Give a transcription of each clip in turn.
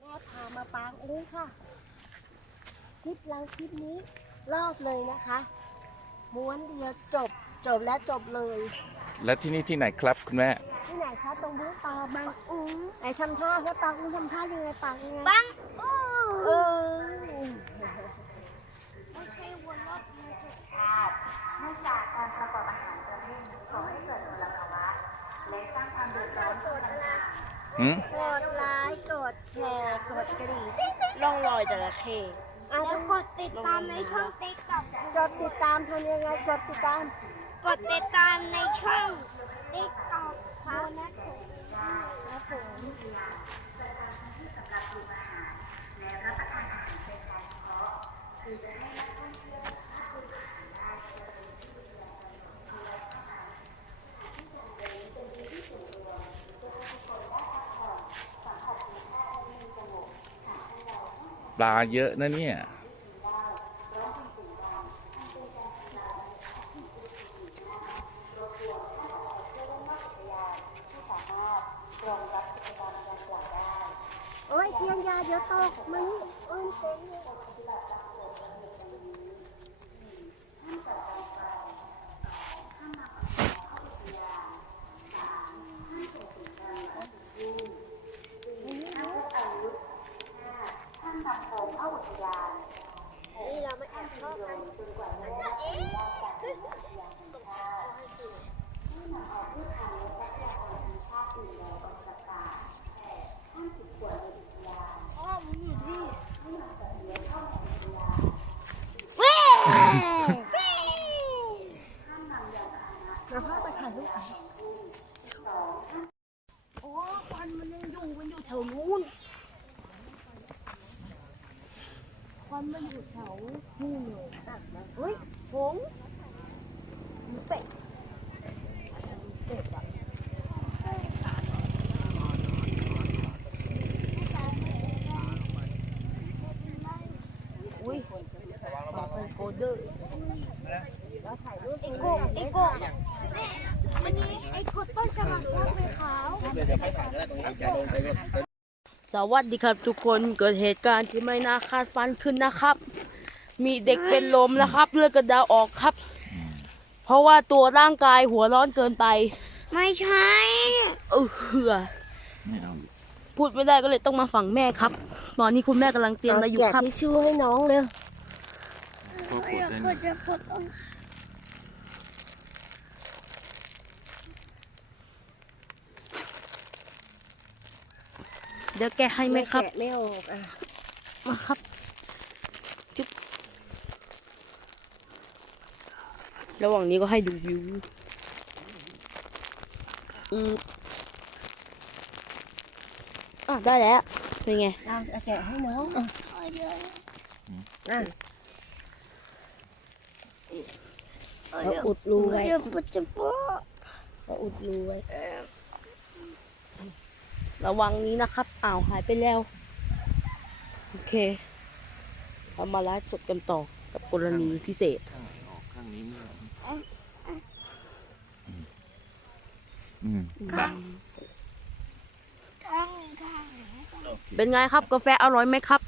แม่พามาปางอุ้งค่ะคลิปเราคลิปนี้รอบเลยนะคะ ม้วนเดียวจบจบและจบเลย และที่นี่ที่ไหนครับคุณแม่ ที่ไหนคะตรงบูธปลาบางอุ้งไหนทำท่าแค่ปางอุ้งทำท่ายังไงปางยังไงบังอู้เออโอเควนรอบนี้เนื่องจากการประกอบอาหารประเภทนี้ก่อให้เกิดมลภาวะและสร้างความเดือดร้อนให้กับสังคมหืมกดไลค์กดแชร์กดกระดิ่งล่องรอยจระเข้อะแล้ต้วองกดติดตามในช่องติ๊กต็อกกดติดตามทำยังไงกดติดตาม กดติดตามในช่องติ๊กต็อกครับครับผม ปลาเยอะนะเนี่ย โอ้ยเทียนยาเดี๋ยวตกมันี่โอ้ยเต็มเลยนี่เรามาแอบชอบกัน ราเข้าไปถ่ายรูปกันโอ้ควันมันยังอยู่ มันอยู่แถวนู้นควันมันอยู่แถวนู่นเลยเฮ้ยหงส์มีเป็ดเป็ดอะอุ้ยเป็นโกเดอร์แล้วถ่ายรูปไอโกไอโกวันนี้ไอ้โกต้นฉบับต้องเป็นขาว สวัสดีครับทุกคนเกิดเหตุการณ์ที่ไม่น่าคาดฝันขึ้นนะครับ มีเด็กเป็นลมนะครับ เลือดกระเดาออกครับ เพราะว่าตัวร่างกายหัวร้อนเกินไป ไม่ใช่เออเหือพูดไม่ได้ก็เลยต้องมาฝังแม่ครับ ตอนนี้คุณแม่กำลังเตรียมอะไรอยู่แกะครับทิชชู่ให้น้องเร็วอยากกดจะกดเอา เดี๋ยวแกะให้ไหมครับ แกะไม่ออกอะมาครับ จุ๊บ ระหว่างนี้ก็ให้ดูวิวอืออะได้แล้ว เป็นไง เอาเอาแกะให้น้องอะเอาเยอะอะเอาเราเยอะอุดรูไว้ เดี๋ยวปุ๊บจะปุ๊บเราอุดรูไว้ ระวังนี้นะครับอ้าวหายไปแล้ว โอเคเรามาไลฟ์สดกันต่อกับกรณีพิเศษ ข้างนี้นี่อืมข้างข้างข้างเป็นไงครับ กาแฟอร่อยไหมครับ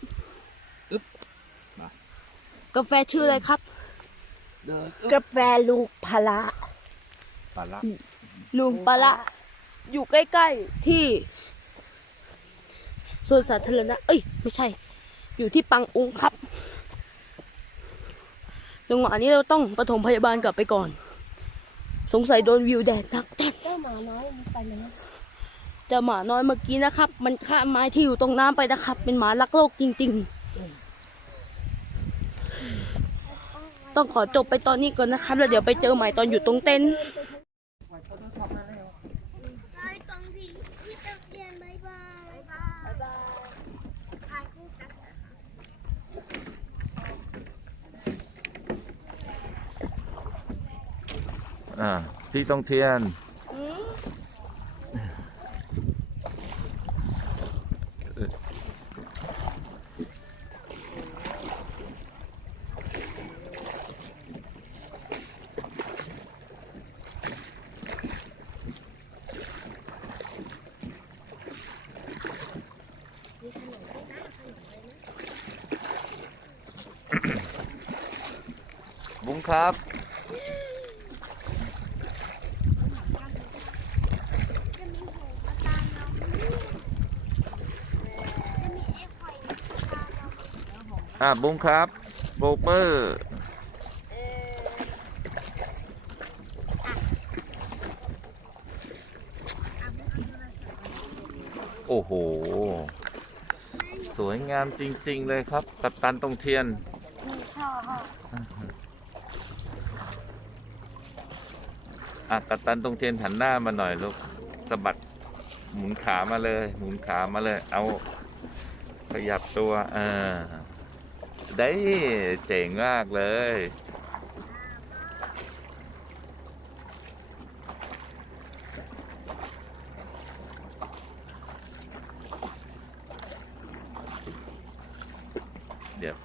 กาแฟชื่ออะไรครับกาแฟลูกพละปลาละลุงปะละ อยู่ใกล้ ๆ ที่ ส่วนสาธารณะ เอ้ย ไม่ใช่ อยู่ที่ปังอุงครับจังหวะนี้เราต้องปฐมพยาบาลกลับไปก่อน สงสัยโดนวิวแดดนักจัดเจ้าหมาน้อยมันไปแล้วเจ้าหมาน้อยเมื่อกี้นะครับ มันข้าไม้ที่อยู่ตรงน้ำไปนะครับ เป็นหมารักโลกจริง ๆ ต้องขอจบไปตอนนี้ก่อนนะครับ แล้วเดี๋ยวไปเจอใหม่ตอนอยู่ตรงเต็นท์ อ่าที่ต้องเทียนบุ้งครับ อะบุ้งครับโบเปอร์โอ้โห สวยงามจริง ๆ เลยครับ กัปตันตรงเทียน อะ กัปตันตรงเทียนหันหน้ามาหน่อยลูกสะบัดหมุนขามาเลย หมุนขามาเลย เอา ขยับตัว เออ ได้เจ๋งมากเลย เดี๋ยว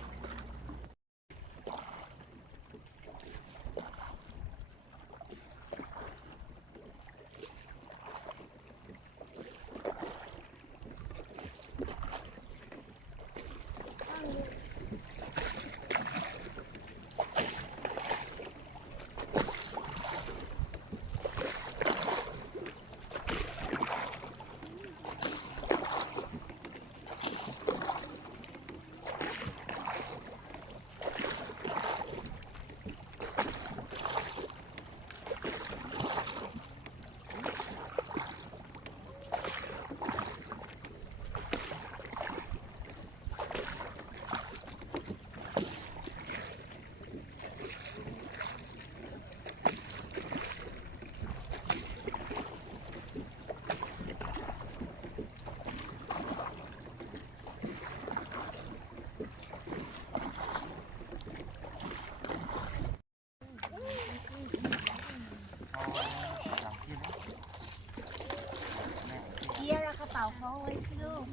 เกียร์แล้วกระเป๋าเขาไว้สิลูก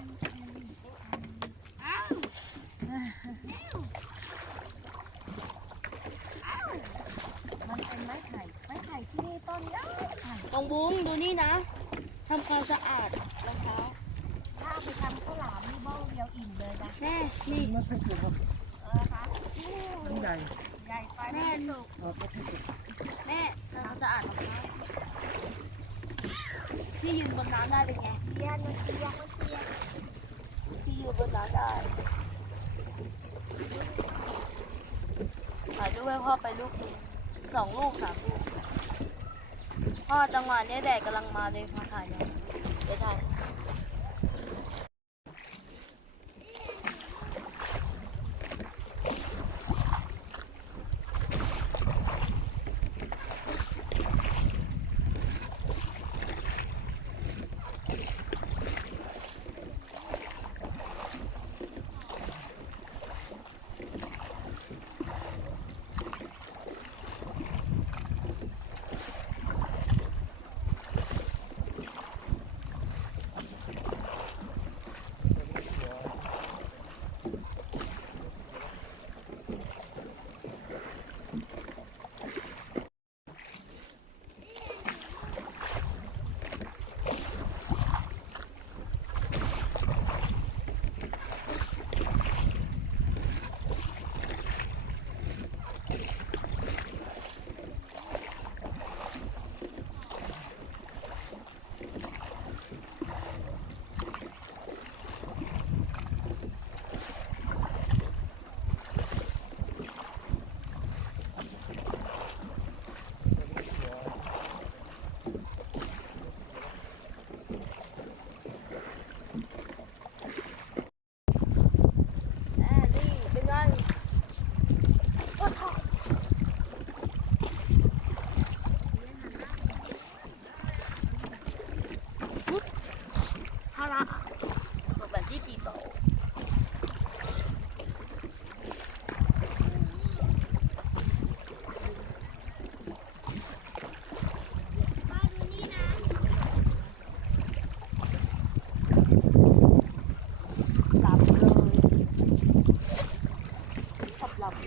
มันเป็นไม้ไผ่ ไม้ไผ่ที่นี่ต้นใหญ่ไผ่ ตองบุ้งดูนี่นะทำความสะอาดรองเท้าถ้าเอาไปทำข้าวหลามนี่บ้องเดียวอิ่มเลยนะแม่นี่เออคะใหญ่ใหญ่ไปแม่ไม่สุกแม่ทำความสะอาดรองเท้าพี่ยืนบนน้ำได้เป็นไงเกียร์มันเกียมันเกียร์พี่ยืนบนน้ำได้ถ่ายรูปให้พ่อไปลูกหนึงสองลูกสามลูก พ่อจังหวะนี้แดดกำลังมาเลยพาถ่ายเดี๋ยถ่าย